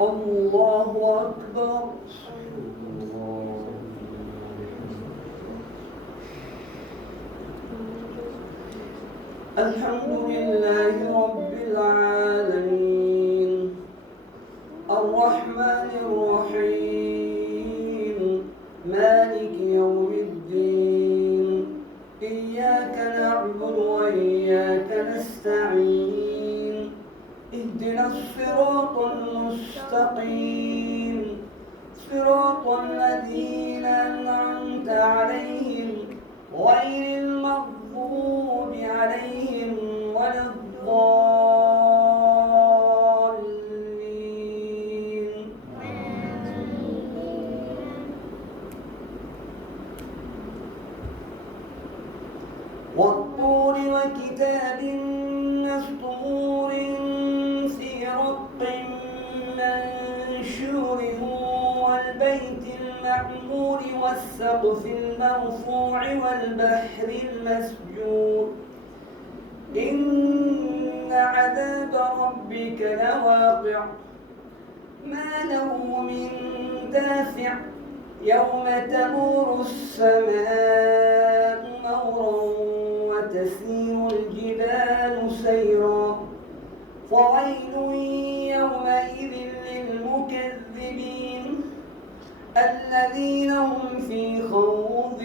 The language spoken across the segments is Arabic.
الله أكبر. الحمد لله رب العالمين الرحمن الرحيم مالك يوم الدين إياك نعبد وإياك نستعين اهدنا الصراط المستقيم صراط الذين أنعمت عليهم غير المغضوب عليهم ولا الضالين. والطور وكتاب مسطور في رق منشور والبيت المعمور والسقف المرفوع والبحر المسجور إن عذاب ربك لواقع ما له من دافع يوم تمور السماء مورا وتسير الجبال سيرا فويل يومئذ للمكذبين الذين هم في خوض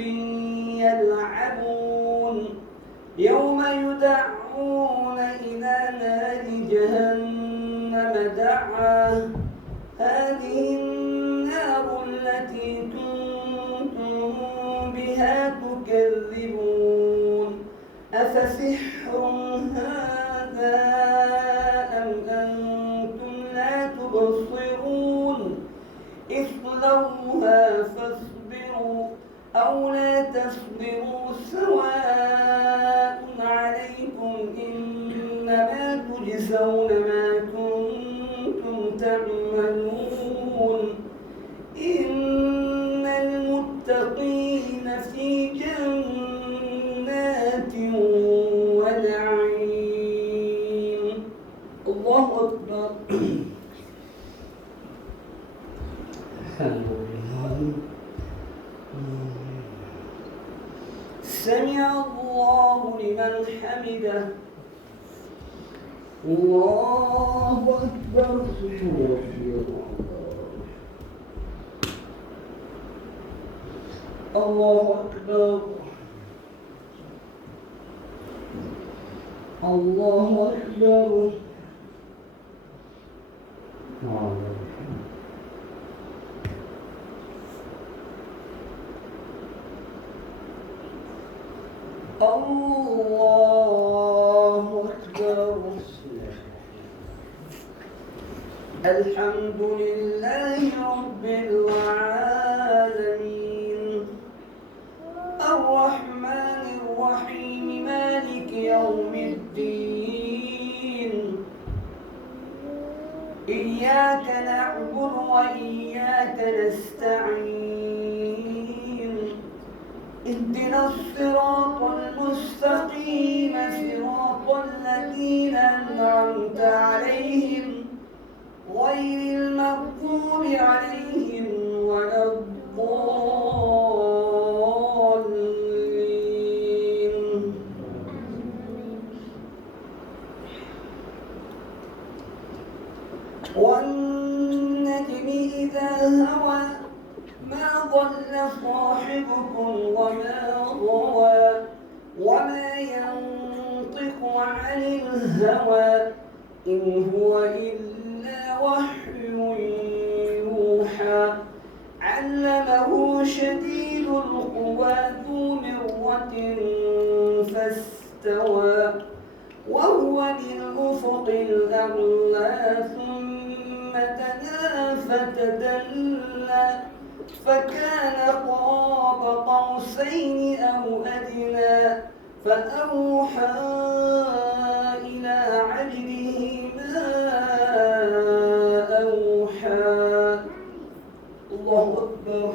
يلعبون يوم يدعون إلى نار جهنم دعا هذه النار التي كنتم بها تكذبون أفسحر هذا أم أنتم لا تبصرون اصلوها فاصبروا أو لا تصبروا سواء عليكم إنما تجزون ما كنتم تعملون إن المتقين في جنات ونعيم. الله أكبر. سمع الله لمن حمده. الله أكبر. الله أكبر. الله أكبر. الله أكبر. الحمد لله رب العالمين الرحمن الرحيم مالك يوم الدين إياك نعبد وإياك نستعين اهدنا الصراط المستقيم صراط الذين أنعمت عليهم غير المغضوب عليهم ولا الضالين. والنجم إذا هوى ما ضل صاحبكم وما غوى وما ينطق عن الهوى إن هو إلا وحي يوحى علمه شديد القوى ذو مرة فاستوى وهو بالأفق الأعلى ثم دنا فتدلى فكان قاب قوسين أو أدنى فأوحى إلى عبده ما أوحى. الله أكبر.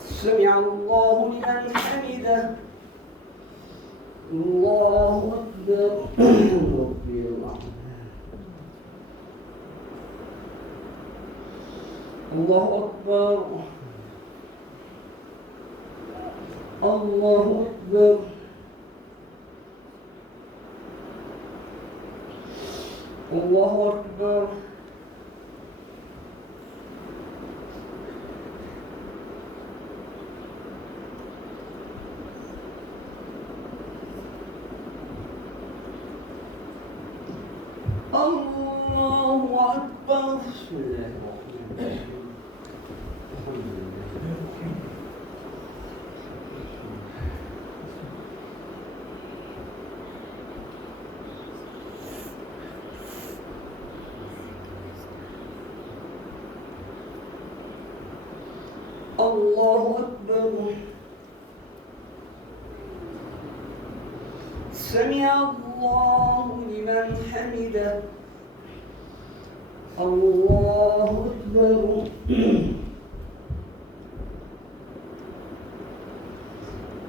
سمع الله لمن حمده. الله أكبر ربي الرحمن الله أكبر الله أكبر الله أكبر الله أكبر بسم الله الرحمن الرحيم الحمد لله الله أكبر سمع الله لمن حمده الله أكبر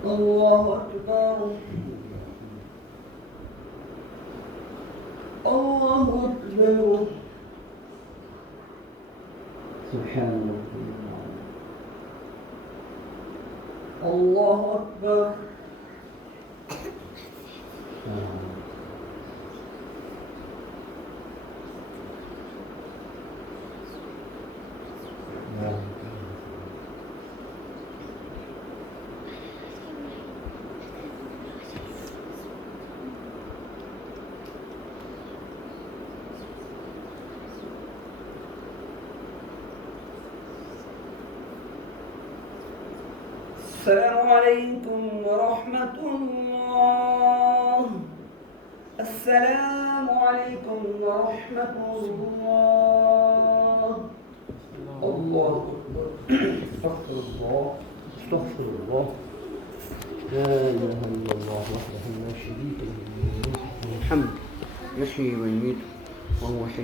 الله أكبر الله أكبر سبحان الله الله أكبر السلام عليكم ورحمة الله السلام عليكم ورحمة الله الله أكبر استغفر الله استغفر الله لا إله إلا الله وحده لا شريك له الحمد يحيي ويميت وهو حي